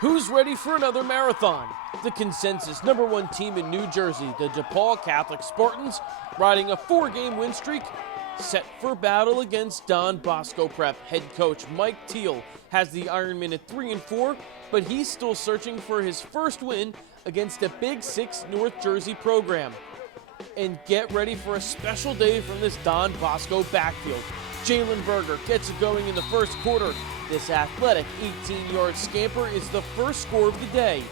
Who's ready for another marathon? The consensus #1 team in New Jersey, the DePaul Catholic Spartans, riding a 4-game win streak, set for battle against Don Bosco Prep. Head coach Mike Teal has the Ironmen at 3-4, but he's still searching for his first win against a Big Six North Jersey program. And get ready for a special day from this Don Bosco backfield. Jalen Berger gets it going in the first quarter. This athletic 18-yard scamper is the first score of the day.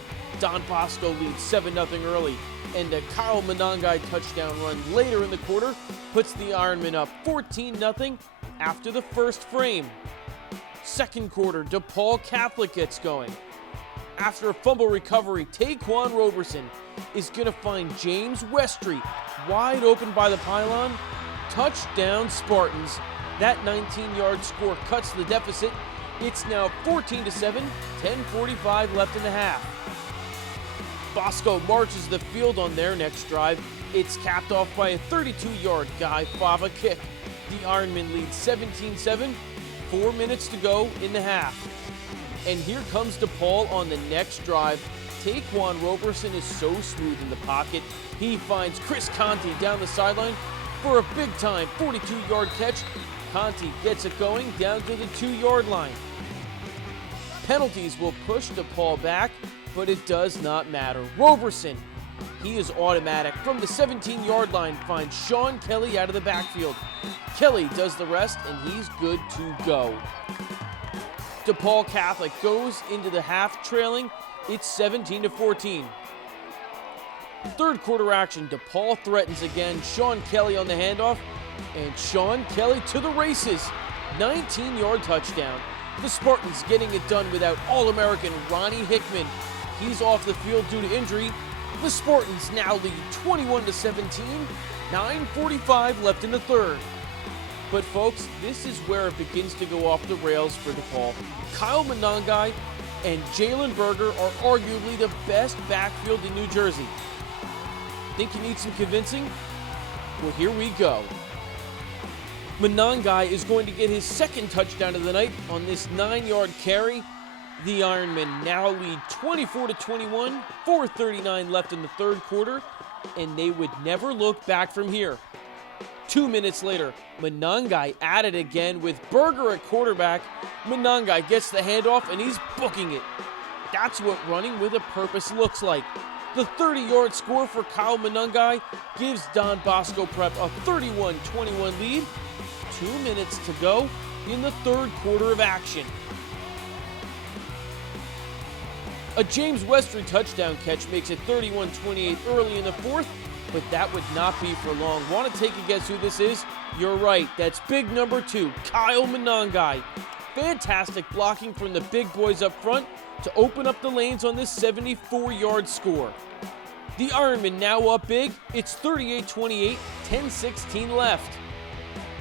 Don Bosco leads 7-0 early, and a Kyle Monangai touchdown run later in the quarter puts the Ironmen up 14-0 after the first frame. Second quarter, DePaul Catholic gets going. After a fumble recovery, Taquan Roberson is going to find James Westry wide open by the pylon. Touchdown Spartans. That 19-yard score cuts the deficit. It's now 14-7, 10:45 left in the half. Bosco marches the field on their next drive. It's capped off by a 32-yard Guy Fava kick. The Ironmen lead 17-7, 4 minutes to go in the half. And here comes DePaul on the next drive. Taquan Roberson is so smooth in the pocket. He finds Chris Conti down the sideline for a big-time 42-yard catch. Conti gets it going down to the 2-yard line. Penalties will push DePaul back, but it does not matter. Roberson, he is automatic. From the 17-yard line, finds Sean Kelly out of the backfield. Kelly does the rest, and he's good to go. DePaul Catholic goes into the half trailing. It's 17-14. Third quarter action, DePaul threatens again. Sean Kelly on the handoff, and Sean Kelly to the races. 19-yard touchdown. The Spartans getting it done without All-American Ronnie Hickman. He's off the field due to injury. The Spartans now lead 21-17, 9:45 left in the third. But folks, this is where it begins to go off the rails for DePaul. Kyle Monangai and Jalen Berger are arguably the best backfield in New Jersey. Think you need some convincing? Well, here we go. Monangai is going to get his second touchdown of the night on this 9-yard carry. The Ironmen now lead 24-21, 4:39 left in the third quarter, and they would never look back from here. 2 minutes later, Monangai at it again with Berger at quarterback. Monangai gets the handoff, and he's booking it. That's what running with a purpose looks like. The 30-yard score for Kyle Monangai gives Don Bosco Prep a 31-21 lead. 2 minutes to go in the third quarter of action. A James Westry touchdown catch makes it 31-28 early in the fourth, but that would not be for long. Want to take a guess who this is? You're right, that's big number 2, Kyle Monangai. Fantastic blocking from the big boys up front to open up the lanes on this 74-yard score. The Ironmen now up big. It's 38-28, 10:16 left.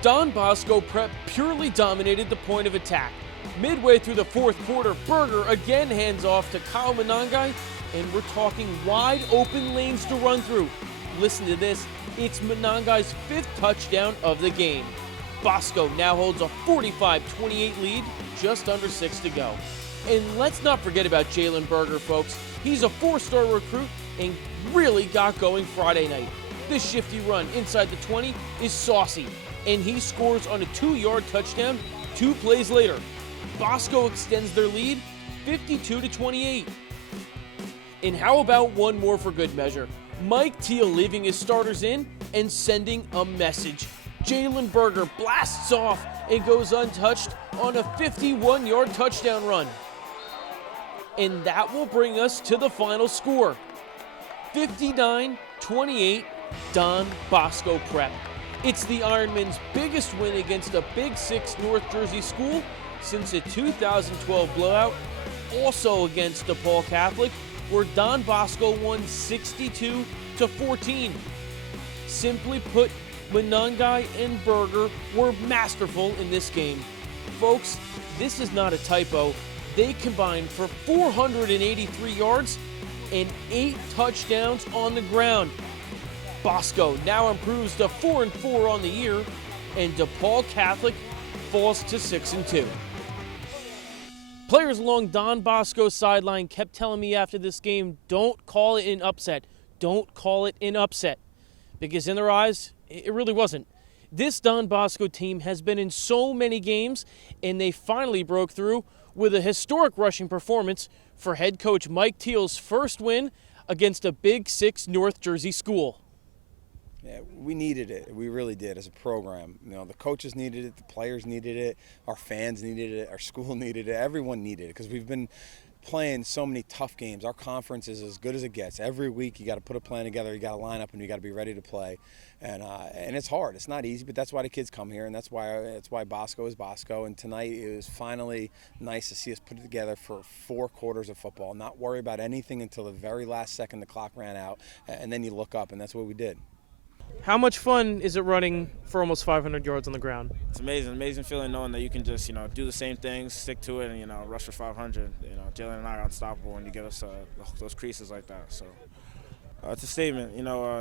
Don Bosco Prep purely dominated the point of attack. Midway through the fourth quarter, Berger again hands off to Kyle Monangai, and we're talking wide open lanes to run through. Listen to this, it's Monangai's 5th touchdown of the game. Bosco now holds a 45-28 lead, just under 6 to go. And let's not forget about Jalen Berger, folks. He's a 4-star recruit and really got going Friday night. This shifty run inside the 20 is saucy, and he scores on a 2-yard touchdown 2 plays later. Bosco extends their lead 52-28. And how about one more for good measure? Mike Teal leaving his starters in and sending a message. Jalen Berger blasts off and goes untouched on a 51-yard touchdown run. And that will bring us to the final score. 59-28, Don Bosco Prep. It's the Ironmen's biggest win against a Big Six North Jersey school since a 2012 blowout, also against DePaul Catholic, where Don Bosco won 62-14. Simply put, Monangai and Berger were masterful in this game. Folks, this is not a typo. They combined for 483 yards and 8 touchdowns on the ground. Bosco now improves to 4-4 on the year, and DePaul Catholic falls to 6-2. Players along Don Bosco's sideline kept telling me after this game, don't call it an upset. Don't call it an upset. Because in their eyes, it really wasn't. This Don Bosco team has been in so many games, and they finally broke through with a historic rushing performance for head coach Mike Teal's first win against a Big Six North Jersey school. Yeah, we needed it. We really did as a program. You know, the coaches needed it, the players needed it, our fans needed it, our school needed it, everyone needed it because we've been playing so many tough games. Our conference is as good as it gets. Every week you got to put a plan together, you got to line up, and you got to be ready to play. And it's hard. It's not easy, but that's why the kids come here, and that's why Bosco is Bosco. And tonight it was finally nice to see us put it together for 4 quarters of football, not worry about anything until the very last second the clock ran out, and then you look up, and that's what we did. How much fun is it running for almost 500 yards on the ground? It's amazing feeling knowing that you can just, do the same things, stick to it, and, rush for 500. Jalen and I are unstoppable when you give us those creases like that. So it's a statement,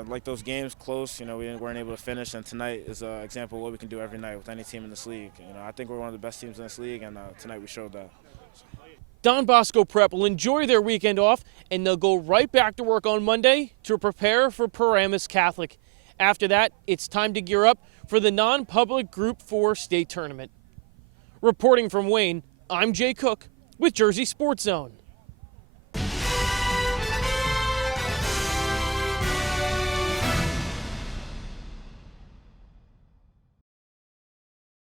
like those games close, we weren't able to finish, and tonight is an example of what we can do every night with any team in this league. I think we're one of the best teams in this league, and tonight we showed that. Don Bosco Prep will enjoy their weekend off, and they'll go right back to work on Monday to prepare for Paramus Catholic. After that, it's time to gear up for the non-public Group 4 state tournament. Reporting from Wayne, I'm Jay Cook with Jersey Sports Zone.